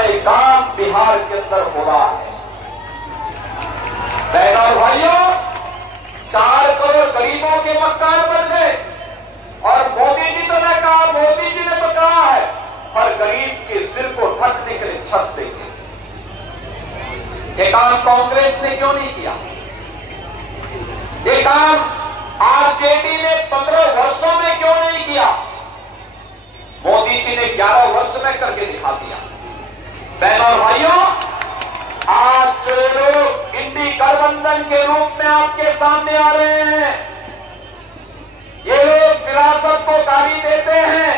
समय काम बिहार के अंदर हो रहा है। बहनों और भाइयों, 4 करोड़ गरीबों के मकान बन गए और मोदी जी ने तो कहा है हर गरीब के सिर को ढकने के लिए छत देंगे। ये काम कांग्रेस ने क्यों नहीं किया? ये काम आरजेडी ने 15 वर्षों में क्यों नहीं किया? मोदी जी ने 11 वर्ष में करके दिखा दिया। बहनों और भाइयों, आज जो लोग इंडी गठबंधन के रूप में आपके सामने आ रहे हैं, ये लोग विरासत को गाली देते हैं,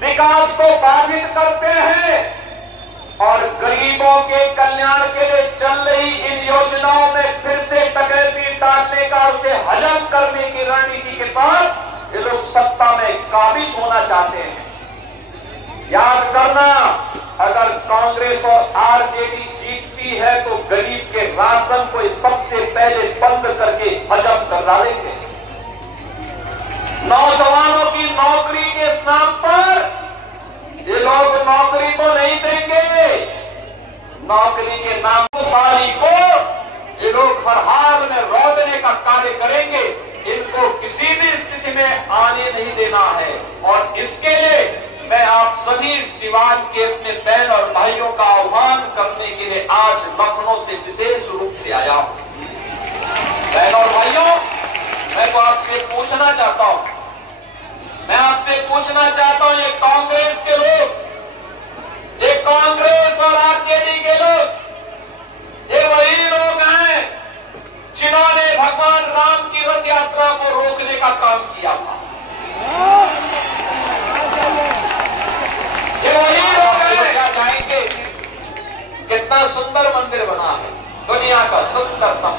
विकास को बाधित करते हैं और गरीबों के कल्याण के लिए चल रही इन योजनाओं में फिर से डकैती डालने का, उसे हजम करने की रणनीति के साथ ये लोग सत्ता में काबिज होना चाहते हैं। याद करना, अगर कांग्रेस और आरजेडी जीतती है तो गरीब के राशन को सबसे पहले बंद करके हजम कर डालेंगे। नौजवानों की नौकरी के नाम पर ये लोग नौकरी तो नहीं देंगे, नौकरी के नाम साली को ये लोग हर हाल में रौंदने का कार्य करेंगे। इनको किसी भी स्थिति में आने नहीं देना है और इसके लिए मैं आप सभी सिवान के अपने बहन और भाइयों का आह्वान करने के लिए आज लखनऊ से विशेष रूप से आया हूं। बहन और भाइयों, मैं तो आपसे पूछना चाहता हूं, ये कांग्रेस के लोग, ये कांग्रेस और आरजेडी के लोग, ये वही लोग हैं जिन्होंने भगवान राम की रथ यात्रा को रोकने का काम किया था। ये वही लोग हैं। क्या जाएंगे? कितना सुंदर मंदिर बना है, दुनिया का सुंदरतम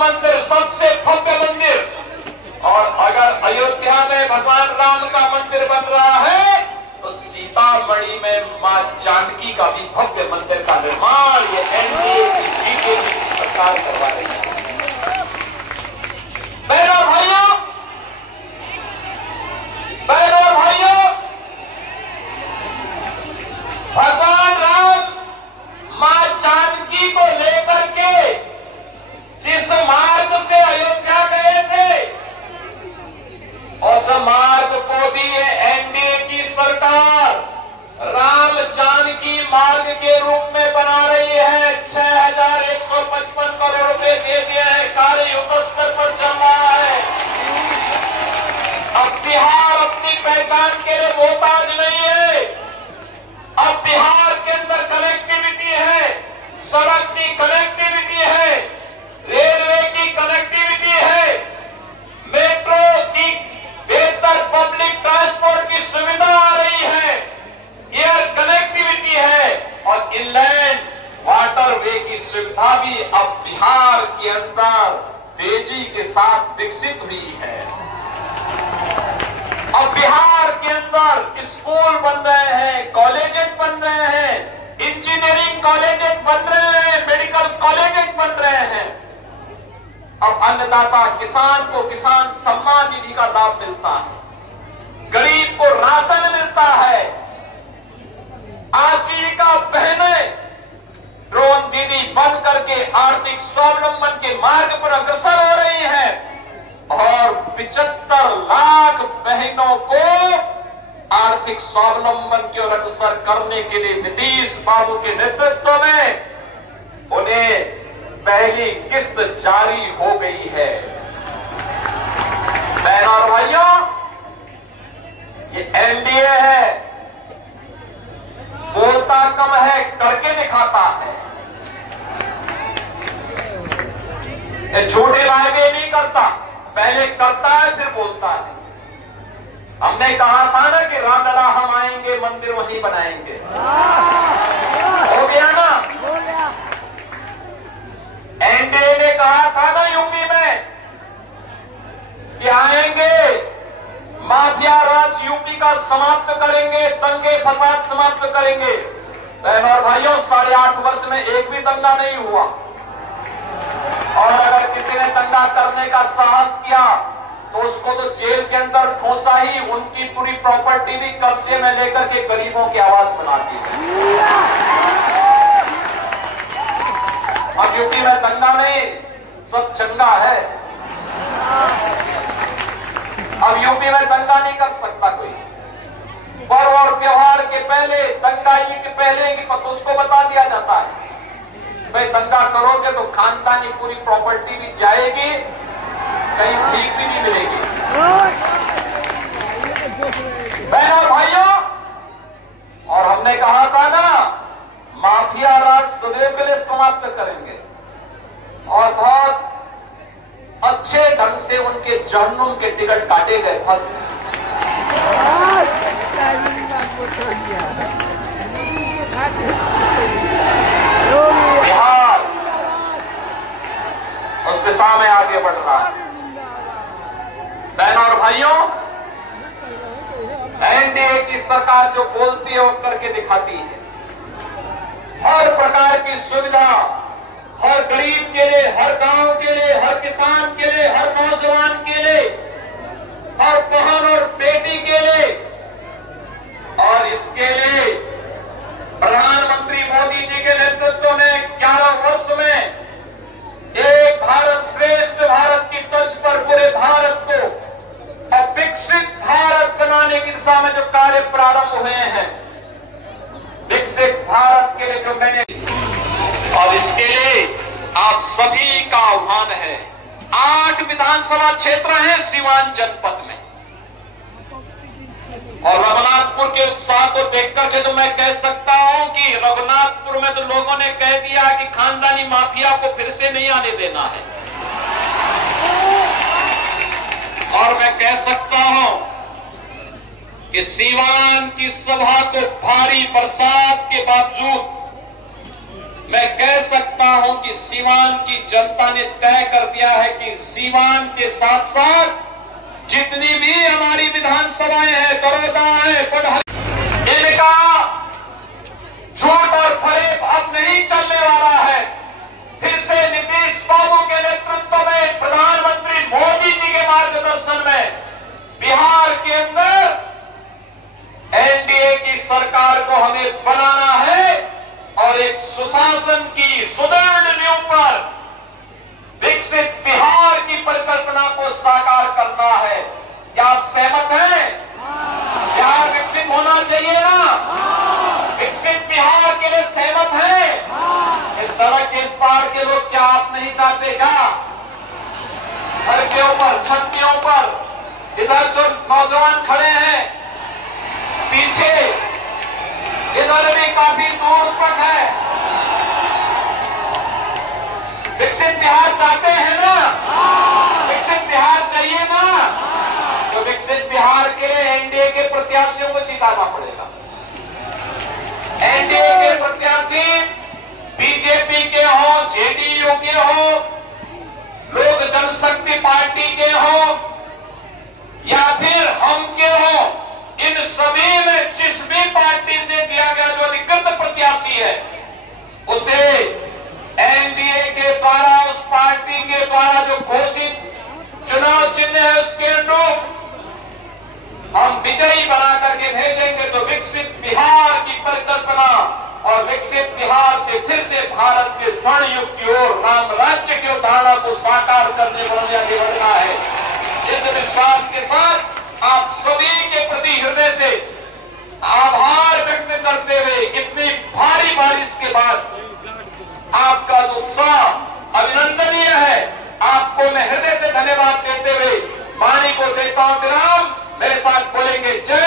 मंदिर, सबसे भव्य मंदिर। और अगर अयोध्या में भगवान राम का मंदिर बन रहा है तो सीतामढ़ी में मां जानकी का भी भव्य मंदिर का निर्माण ये एनडीए की बीजेपी की सरकार करवा रही है। बहनों भाइयों, भगवान राम मां जानकी को लेकर के जिस मार्ग से अयोध्या गए थे, उस मार्ग को भी ये एनडीए की सरकार राम जानकी मार्ग के रूप में बना रही है। 6155 करोड़ रुपए दे दिए हैं, कार्य युद्ध स्तर पर चल रहा है। अब बिहार अपनी पहचान के लिए मोहताज नहीं है। अब बिहार के अंदर कनेक्टिविटी है, सड़क की कनेक्टिविटी है, रेलवे की कनेक्टिविटी है, मेट्रो की बेहतर पब्लिक ट्रांसपोर्ट की सुविधा आ रही है, एयर कनेक्टिविटी है और इनलैंड वाटरवे की सुविधा भी अब बिहार के अंदर तेजी के साथ विकसित हुई है। अब बिहार के अंदर स्कूल बन रहे हैं, कॉलेजेस बन रहे हैं, इंजीनियरिंग कॉलेजेस बन रहे हैं, मेडिकल कॉलेजेस बन रहे हैं। अब अन्नदाता किसान को किसान सम्मान निधि का लाभ मिलता है, गरीब को राशन मिलता है, आजीविका बहनें ड्रोन दीदी बन करके आर्थिक स्वावलंबन के मार्ग पर अग्रसर हो रही हैं और 75 लाख बहनों को आर्थिक स्वावलंबन की ओर अग्रसर करने के लिए नीतीश बाबू के नेतृत्व में उन्हें पहली किस्त जारी हो गई है। बहनों और भाइयों, ये एनडीए है, बोलता कम है, करके दिखाता है। ये झूठे वायदे नहीं करता, पहले करता है फिर बोलता है। हमने कहा था ना कि रामलला हम आएंगे, मंदिर वहीं बनाएंगे, हो गया ना। एनडीए ने कहा था ना यूपी में कि आएंगे, माफिया राज यूपी का समाप्त करेंगे, दंगे फसाद समाप्त करेंगे। बहनों और भाइयों, 8.5 वर्ष में एक भी दंगा नहीं हुआ और अगर किसी ने दंगा करने का साहस किया तो उसको तो जेल के अंदर ठोसा ही, उनकी पूरी प्रॉपर्टी भी कब्जे में लेकर के गरीबों की आवाज बनाती है। अब यूपी में दंगा नहीं, सब चंगा है। अब यूपी में दंगा नहीं कर सकता कोई। पर्व और त्योहार के पहले, दंगा के पहले की उसको बता दिया जाता है, भाई दंगा करोगे तो खानदानी पूरी प्रॉपर्टी भी जाएगी, कहीं भीख भी नहीं मिलेगी। बहनों और भाइयों, और हमने कहा था ना, माफिया राज सदैव के लिए समाप्त करेंगे और बहुत अच्छे ढंग से उनके जहन्नुम के टिकट काटे गए। बिहार उस दिशा में आगे बढ़ रहा है। बहनों और भाइयों, एनडीए की सरकार जो बोलती है वो करके दिखाती है। हर प्रकार की सुविधा हर गरीब के लिए, हर गांव के लिए, हर किसान के लिए, हर नौजवान के लिए, हर बहन और बेटी के लिए, और इसके लिए प्रधानमंत्री मोदी जी के नेतृत्व में 11 वर्ष में एक भारत श्रेष्ठ भारत की तर्ज पर पूरे भारत को विकसित भारत बनाने की दिशा में जो कार्य प्रारंभ हुए हैं, विकसित भारत के लिए जो मैंने, और इसके लिए आप सभी का आह्वान है। 8 विधानसभा क्षेत्र हैं सीवान जनपद में, और रघुनाथपुर के उत्साह को देख करके तो मैं कह सकता हूं कि रघुनाथपुर में तो लोगों ने कह दिया कि खानदानी माफिया को फिर से नहीं आने देना है। और मैं कह सकता हूं कि सीवान की सभा को भारी बरसात के बावजूद मैं कह सकता हूं कि सीवान की जनता ने तय कर दिया है कि सीवान के साथ साथ जितनी भी हमारी विधानसभाएं हैं, बड़ौदा है, इनका झूठ और फरेब अब नहीं चलने वाला है। फिर से नीतीश बाबू के नेतृत्व में, प्रधानमंत्री मोदी जी के मार्गदर्शन में बिहार के अंदर एनडीए की सरकार को हमें बनाना है और एक सुशासन की सुदृढ़ नींव पर विकसित बिहार की परिकल्पना को साकार करना है। क्या आप सहमत हैं? बिहार विकसित होना चाहिए ना? विकसित बिहार के लिए सहमत हैं? इस सड़क के इस पार के लोग क्या आप नहीं चाहते क्या? घर के ऊपर, छत के ऊपर, इधर जो नौजवान खड़े हैं पीछे, इधर भी काफी दूर तक है। विकसित बिहार चाहते हैं ना? विकसित बिहार चाहिए ना? तो विकसित बिहार के लिए एनडीए के प्रत्याशियों को जिताना पड़ेगा। एनडीए के प्रत्याशी बीजेपी के हो, जेडीयू के हो, लोक जनशक्ति पार्टी के हो या फिर हम के हो, इन सभी में जिस भी पार्टी से दिया गया जो अधिकृत प्रत्याशी है उसे एनडीए के द्वारा, उस पार्टी के द्वारा जो घोषित चुनाव चिन्ह है उसके अनुरूप हम विजयी बना करके भेजेंगे। तो विकसित बिहार की परिकल्पना और विकसित बिहार से फिर से भारत के स्वर्ण युग की ओर, राम राज्य की अवधारणा को साकार करने पर आगे बढ़ना है। इस विश्वास के साथ आप सभी के प्रति हृदय से आभार व्यक्त करते हुए, इतनी भारी बारिश के बाद आपका उत्साह अभिनंदनीय है। आपको मैं हृदय से धन्यवाद देते हुए वाणी को देता हूं विराम। मेरे साथ बोलेंगे जय